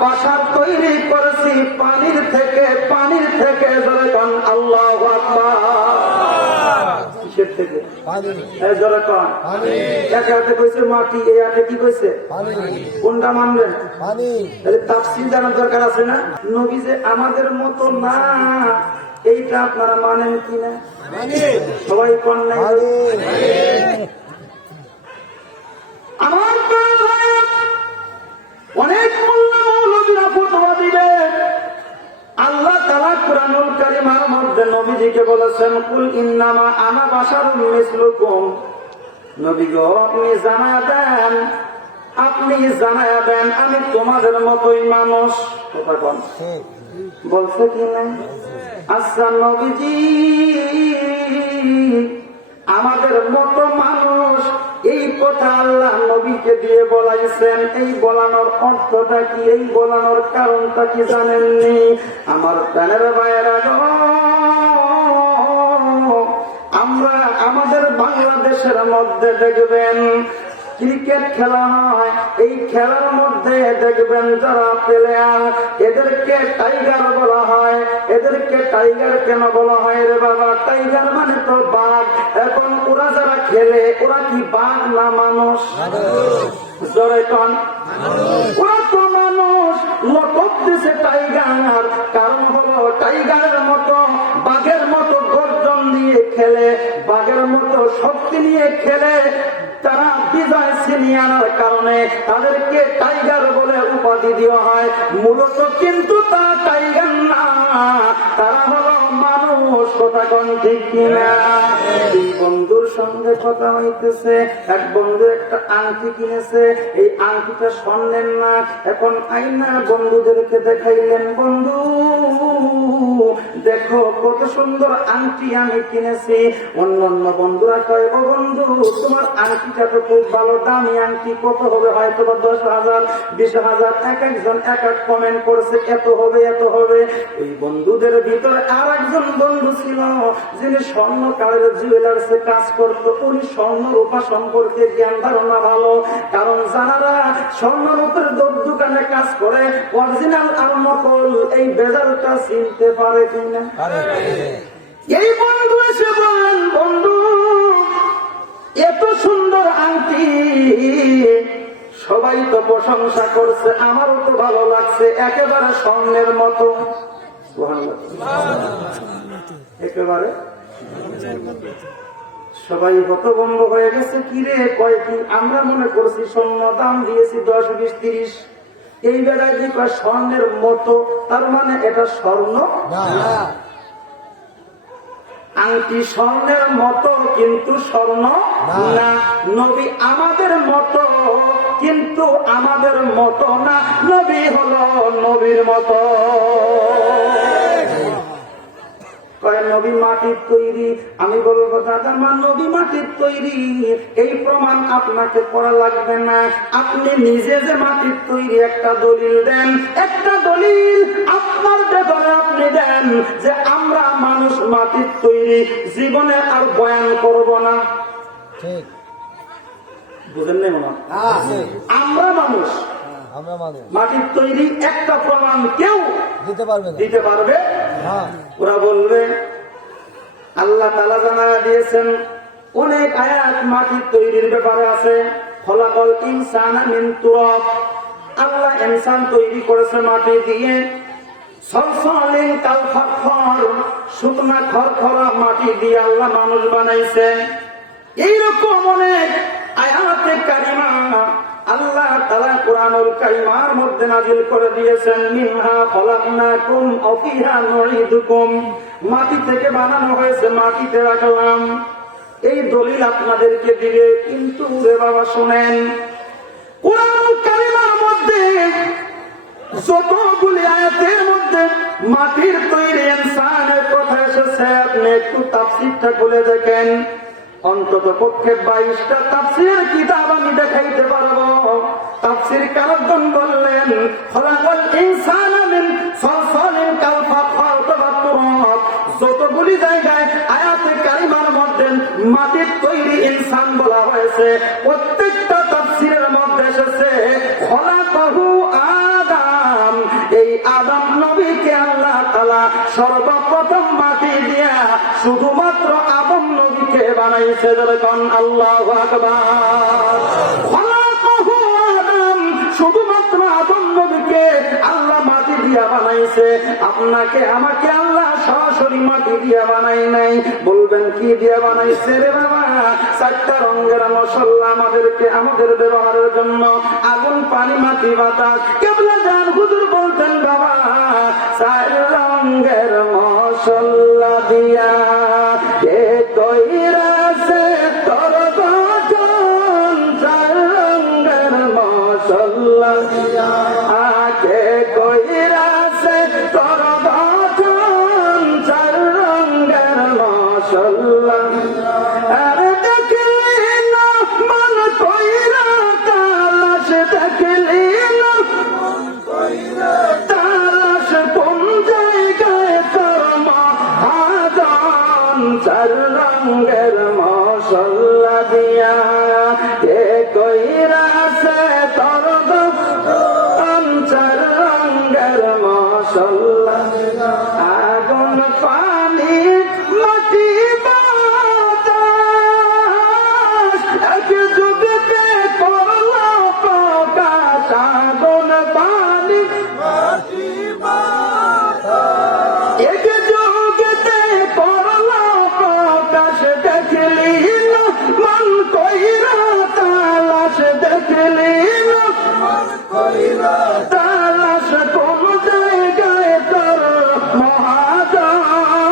বাসার তৈরি করেছি পানির থেকে যখন আল্লাহু আকবার। কিসের থেকে? জোরে কন। এক হাতে কইছে মাটি, এই হাতে কি কইছে? কোনটা মানবেন? তাহলে তাফসীর জানার দরকার আছে না? নবী যে আমাদের মতো না, এইটা আপনারা মানেন কিনা? সবাই কোন নাই? আমার অনেক মৌলবীরা ফতোয়া দিবে। আল্লাহ তাআলা কুরআনুল কারীমের মধ্যে নবীজিকে বলেছেন, কুল ইন্নামা আনা বাশারুম মিসলুকুম। নবী গো, আপনি জানায়া দেন আমি তোমাদের মতোই মানুষ। কথা কোন? বলছে কি না? আচ্ছা নবীজি, আমাদের মতো মানুষ, এই কথা আল্লাহ নবীকে দিয়ে বলাইছেন। এই বলানোর অর্থটা কি, এই বলানোর কারণটা কি জানেননি? আমার প্রাণের ভাইয়েরা গো, আমরা আমাদের বাংলাদেশের মধ্যে দেখবেন ক্রিকেট খেলা হয়, এই খেলার মধ্যে দেখবেন যারা প্লেয়ার, এদেরকে টাইগার বলা হয়। এদেরকে টাইগার কেন বলা হয় রে বাবা? টাইগার মানে তো বাঘ। এখন ওরা যারা খেলে, ওরা কি বাঘ না মানুষ? জোরে কন। ওরা তো মানুষ। লটক দিছে টাইগার, কারণ হলো টাইগারের মতো, বাঘের মতো গর্জন দিয়ে খেলে, বাঘের মতো শক্তি নিয়ে খেলে। তারা বিজয় ছিনিয়ে আনার কারণে তাদেরকে টাইগার বলে উপাধি দেওয়া হয়। মূলত কিন্তু তারা টাইগার না, তারা হলো মানুষ। কথা কোন ঠিক কিনা? এই বন্ধুর সঙ্গে কথা হইতেছে, এক বন্ধু একটা আংটি কিনেছে, এই আংটিটা স্বর্ণের না। এখন আইনা বন্ধুদেরকে দেখাইলেন, বন্ধু দেখো কত সুন্দর আংটি আমি কিনেছি। অন্য বন্ধুরা কয়, ও বন্ধু তোমার আংটিটা তো খুব ভালো, দামি আংটি, কত হবে? হয়তো 10,000 20,000। এক একজন এক এক কমেন্ট করছে, এত হবে এত হবে। ওই বন্ধুদের ভিতরে আর একজন বন্ধু ছিল, যিনি স্বর্ণকারের জুয়েলার্সে কাজ করত। উনি স্বর্ণ রূপা সম্পর্কে জ্ঞান ধারণা ভালো, কারণ যারা স্বর্ণ রূপের দোকানে কাজ করে অরিজিনাল আর নকল এই বেজালটা চিনতে পারে কিনা? এই বন্ধু এসে বললেন, বন্ধু এত সুন্দর আংটি, সবাই তো প্রশংসা করছে, আমারও তো ভালো লাগছে, একেবারে স্বর্ণের মতো। একেবারে সবাই হতভম্ব হয়ে গেছে। কিরে কয় কি? আমরা মনে করছি স্বর্ণ, দাম দিয়েছি 10, 20, 30। এই বেলায় যে কয় স্বর্ণের মতো, তার মানে এটা স্বর্ণ না। আংটি স্বর্ণের মতো কিন্তু স্বর্ণ না। নবী আমাদের মতো কিন্তু আমাদের মতো না, নবী হলো নবীর মতো। কয় নবী মাটির তৈরি। আমি বলবো দাদা মা, নবী মাটির তৈরি এই প্রমাণ আপনাকে করা লাগবে না। আপনি নিজে যে মাটির তৈরি একটা দলিল দেন, একটা দলিল আপনার ব্যাপারে আপনি দেন যে আমরা মানুষ মাটির তৈরি। জীবনে আর বয়ান করব না। ঠিক বুঝেন নাই মনে? আমরা মানুষ মাটির তৈরি, একটা প্রমাণ কেউ দিতে পারবে না। ওরা বলবে আল্লাহ তাআলা জানা দিয়েছেন, অনেক আয়াত মাটির তৈরির ব্যাপারে আছে। খলাকাল ইনসানা মিন তুরাব, আল্লাহ ইনসান তৈরি করেছে মাটি দিয়ে। সলসলিন কাল ফাখর, শুকনা খরখরা মাটি দিয়ে আল্লাহ মানুষ বানাইছেন। এইরকম অনেক আয়াতে কারিমা আল্লাহ তাআলা কুরআনুল কারীমের মধ্যে নাযিল করে দিয়েছেন। মিনহা খলাকনাকুম ওয়া ফিহা নুঈদুকুম, মাটি থেকে বানানো হয়েছে, মাটিতে রাখলাম। এই দলিল আপনাদেরকে দিবে, কিন্তু রে বাবা শুনেন, কুরআনুল কারীমের মধ্যে যতগুলি আয়াতের মধ্যে মাটির তৈরি ইনসানের কথা এসেছে, আপনি একটু তাফসীরটা খুলে দেখেন। অন্তত পক্ষে 22টা তাফসীরের কিতাব আমি দেখাইতে পারবো। তাফসীর কারজন বললেন খলাকাল ইনসানা মিন সলসলিন কাল ফাখর তাবাতুরাব, যতগুলি জায়গায় আয়াতে কারিমার মধ্যে মাটির তৈরি ইনসান বলা হয়েছে, প্রত্যেকটা তাফসীরের মধ্যে এসেছে খলাকাহু আদম সর্বপ্রথম মাটি দিয়া শুধুমাত্র আদম নবীকে বানাইছে। যেরকম আল্লাহু আকবার। খলাকাহু আদম, শুধুমাত্র আদম নবীকে আল্লাহ মাটি দিয়া বানাইছে। আপনাকে আমাকে আল্লাহ সরাসরি মাটি দিয়া বানাই নাই। বলবেন কি দিয়া বানাইছে রে বাবা? 4টা রঙের মশলা আমাদেরকে আমাদের ব্যবহারের জন্য, আগুন, পানি, মাটি, বাতাস। কেবলা জান হুজুর বলতেন বাবা 4 রঙের মশলা দিয়া কে কইরাছে তোর গঠন। 4 রঙের মশলা দিয়া কে কইরাছে তোর গঠন। 4 রঙের মশলা আরে দেখলি না মন কইরা তালাশ, দেখলি না মন কইরা তালাশ, কোন জায়গায় তোর মহাজন। 4 রঙের মশলা দিয়া কে কইরাছে তোর গঠন। 4 রঙের মশলা আগুন, পানি, মাটি, বাতাস। এক যুগতে করলো প্রকাশ। আগুন, পানি, মাটি, বাতাস। এক যুগতে করলো প্রকাশ। দেখলি না মন কইরা তালাশ, দেখলি না মন কইরা তালাশ, কোন জায়গায় তোর মহাজন।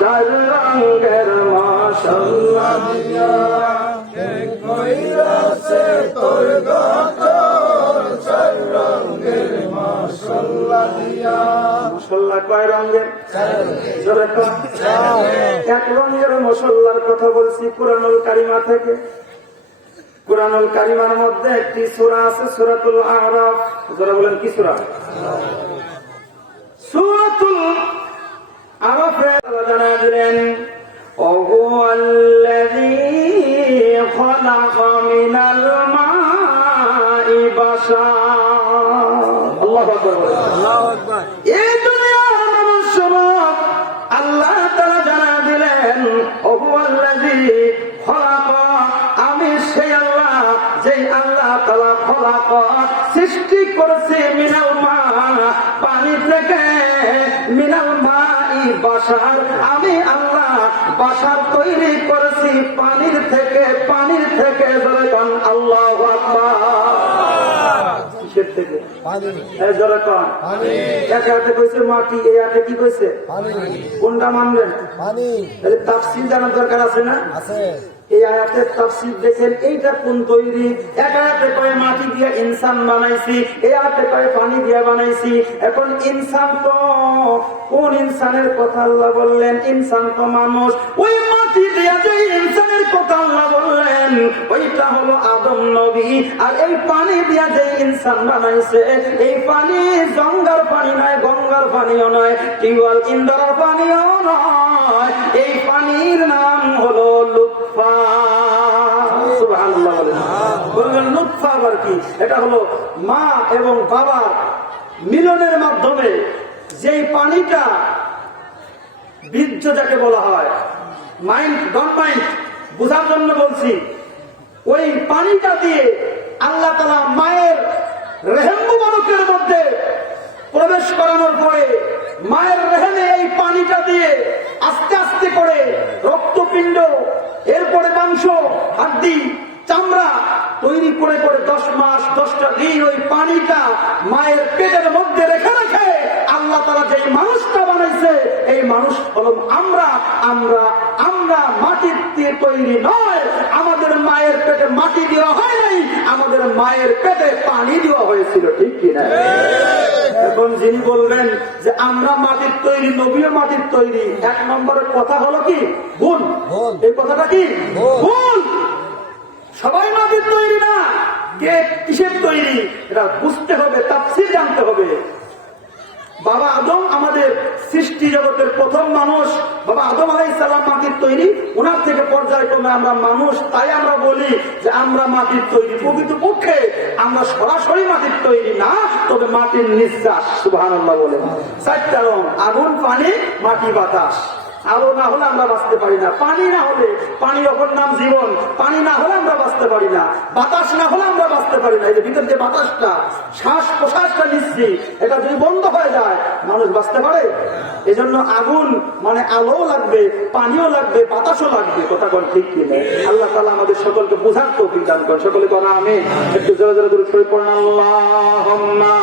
4 রঙের মশলা দিয়া কে কইরাছে তোর গঠন। 4 রঙের মশলা দিয়া। মশলা কয় রঙের? 1 রঙের মশলার কথা বলছি কুরআনুল কারিমা থেকে। কুরআনুল কারিমার মধ্যে একটি সূরা আছে, সূরাতুল আরাফ। যারা বলেন কি সূরা? সূরাতুল আরাফে আল্লাহ জানায় দিলেন ওয়াল্লাযী খালাকা মিনাল মাই বাশার। আল্লাহু আকবার, আল্লাহু আকবার। এই দুনিয়ার মানুষরা আল্লাহ তাআলা জানায় দিলেন ওয়াল্লাযী খালাকা, আমি সেই আল্লাহ যেই আল্লাহ তাআলা খালাকা সৃষ্টি করেছে মিনাল মা, পানি থেকে। মিনাল মাই বাশার, আমি আল্লাহ বাশার তৈরি করেছি পানির থেকে। পানির থেকে যখন আল্লাহু আকবার। কিসের থেকে? যখন এক হাতে কইছে মাটি, এই হাতে কি কইছে? কোনটা মানবেন? তাহলে তাফসীর জানার দরকার আছে না? এই আয়াতের তাফসীর দেখেন, এইটা কোন তৈরি? এক আয়াতে কয় মাটি দিয়ে ইনসান বানাইছি, এই আয়াতে কয় পানি দিয়ে বানাইছি। এখন ইনসান তো কোন ইনসানের কথা আল্লাহ বললেন? ইনসান তো মানুষ। ওই মাটি দিয়ে যে ইনসানের কথা আল্লাহ বললেন ওইটা হলো আদম নবী। আর এই পানি দিয়ে যে ইনসান বানাইছে, এই পানি গঙ্গার পানি নয়, গঙ্গার পানিও নয়, টিউবওয়েল ইন্দ্রার পানিও নয়। এই পানির নাম হলো লুৎফা। সুবহানাল্লাহ বলবেন লুৎফা আবার কি? এটা হলো মা এবং বাবার মিলনের মাধ্যমে যেই পানিটা বীর্য যাকে বলা হয়, মাইন্ড ডন্ট মাইন্ড বোঝার জন্য বলছি, ওই পানিটা দিয়ে আল্লাহ তাআলা মায়ের রেহেম মুবারকের মধ্যে প্রবেশ করানোর পরে মায়ের রেহেমে এই পানিটা দিয়ে আস্তে আস্তে করে রক্তপিণ্ড, এরপরে মাংস, হাড্ডি, চামড়া তৈরি করে করে 10 মাস 10টা দিন ওই পানিটা মায়ের পেটের মধ্যে রেখে রেখে আল্লাহ তাআলা যে মানুষটা বানাইছে, এই মানুষ হলো আমরা। আমরা আমরা মাটির দিয়ে তৈরি নয়, আমাদের মায়ের পেটে মাটি দেওয়া হয় নাই, আমাদের মায়ের পেটে পানি দেওয়া হয়েছিল। ঠিক কিনা? এখন যিনি বলবেন যে আমরা মাটির তৈরি, নবীও মাটির তৈরি, 1 নম্বরের কথা হলো কি? ভুল। এই কথাটা কি? ভুল। সবাই মাটির তৈরি না। কে কিসের তৈরি এটা বুঝতে হবে, তাফসীর জানতে হবে। বাবা আদম আমাদের সৃষ্টি জগতের প্রথম মানুষ। বাবা আদম আলাইহিস সালাম মাটির তৈরি, ওনার থেকে পর্যায়ক্রমে আমরা মানুষ। তাই আমরা বলি যে আমরা মাটির তৈরি। প্রকৃতপক্ষে আমরা সরাসরি মাটির তৈরি না, তবে মাটির নিঃশ্বাস। সুবহানাল্লাহ বলে। 4টা রং, আগুন, পানি, মাটি, বাতাস। আলো না হলে আমরা বাঁচতে পারি না, পানি না হলে, পানির অপর নাম জীবন, পানি না হলে আমরা বাঁচতে পারি না, বাতাস না হলে আমরা বাঁচতে পারি না। এই যে ভিতর যে বাতাসটা, শ্বাস প্রশ্বাসটা নিচ্ছি, এটা যদি বন্ধ হয়ে যায় মানুষ বাঁচতে পারে? এজন্য আগুন মানে আলো লাগবে, পানিও লাগবে, বাতাসও লাগবে। কথা কোন ঠিক কিনা? আল্লাহ তাআলা আমাদের সকলকে বুঝার তৌফিক দান করেন। সকলে বলা আমিন। একটু জোরে জোরে দরুদ শরীফ পড়ুন। আল্লাহুম্মা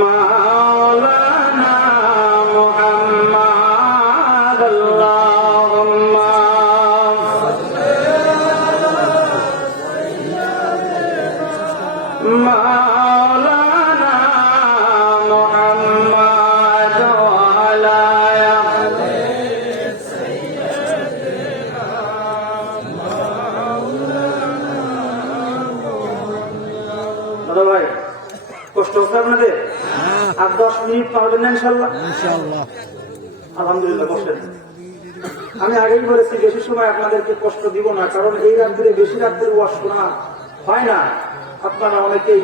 মাওলানা মুহাম্মদ আল্লাহুম্মা মাওলানা মুহাম্মদ ওয়া আলা দাদা ভাই, কষ্ট হচ্ছে আপনাদের? আর 10 মিনিট পারবেন না ইনশাআল্লাহ? আলহামদুলিল্লাহ। বসেন। আমি আগেই বলেছি বেশি সময় আপনাদেরকে কষ্ট দিব না, কারণ এই রাত্রে বেশি রাত্রে ওয়াজ শোনা হয় না। আপনারা অনেকেই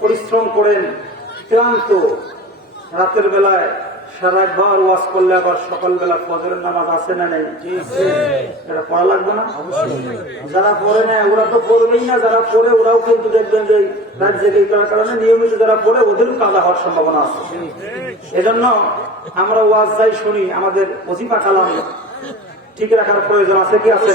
পরিশ্রম করেন, ক্লান্ত, রাতের বেলায় সারা ঘর ওয়াজ করলে আবার সকালবেলা ফজরের নামাজ আছে না নেই? এটা পড়া লাগবে না? যারা পড়ে না ওরা তো পড়বেই না, যারা পড়ে ওরাও কিন্তু দেখবেন যে রাত জেগে করার কারণে নিয়মিত যারা পড়ে ওদেরও কাদা হওয়ার সম্ভাবনা আছে। এজন্য আমরা ওয়াজ যাই শুনি, আমাদের ওজিফা কালাম ঠিক রাখার প্রয়োজন আছে কি আছে?